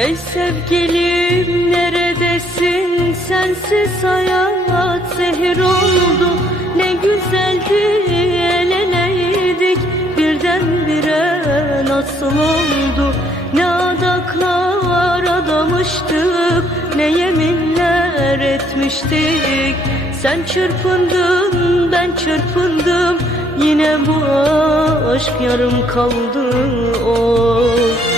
Ey sevgilim neredesin? Sensiz hayat zehir oldu. Ne güzeldi el eleydik. Birdenbire nasıl oldu? Ne adaklar adamıştık ne yeminler etmiştik. Sen çırpındın ben çırpındım. Yine bu aşk yarım kaldı. O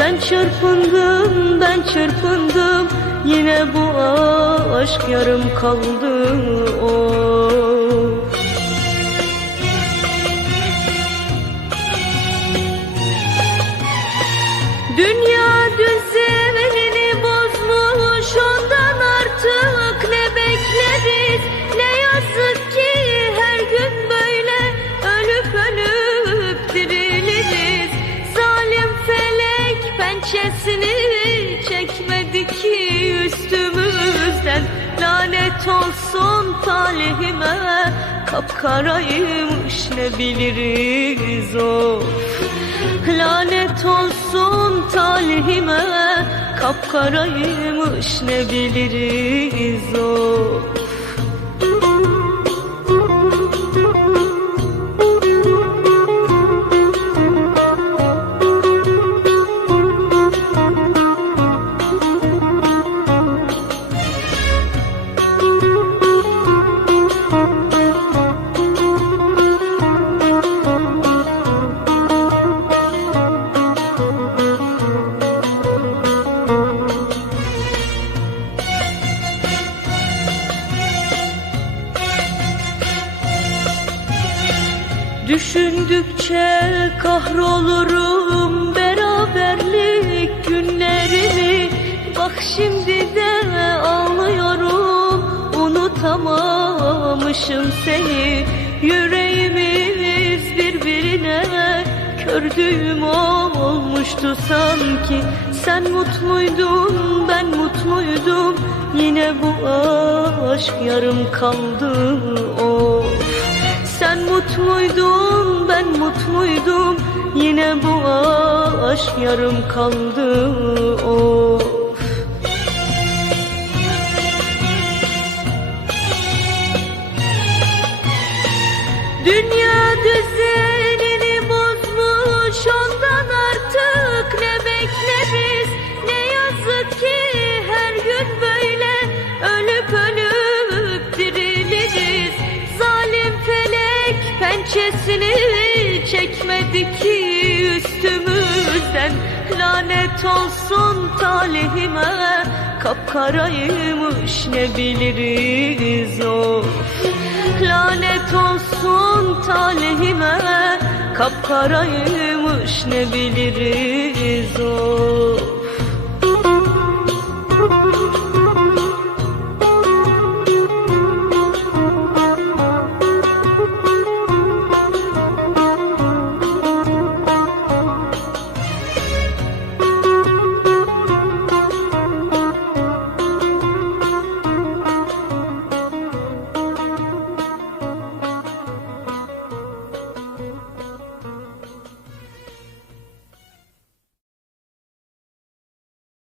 sen çırpındın ben çırpındım. Yine bu aşk yarım kaldı. O Lanet olsun talihime. Kapkaraymış ne biliriz of. Lanet olsun talihime. Kapkaraymış ne biliriz o Düşündükçe kahrolurum beraberlik günlerimi. Bak şimdi de ağlıyorum unutamamışım seni. Yüreğimiz birbirine kördüğüm olmuştu sanki. Sen mutluydun ben mutluydum. Yine bu aşk yarım kaldı. Of sen mutluydun ben mutluydum. Yine bu aşk yarım kaldı. Of. Dünya düzenini pençesini çekmedi ki üstümüzden. Lanet olsun talihime kapkaraymış ne biliriz of. Lanet olsun talihime Kapkaraymış ne biliriz of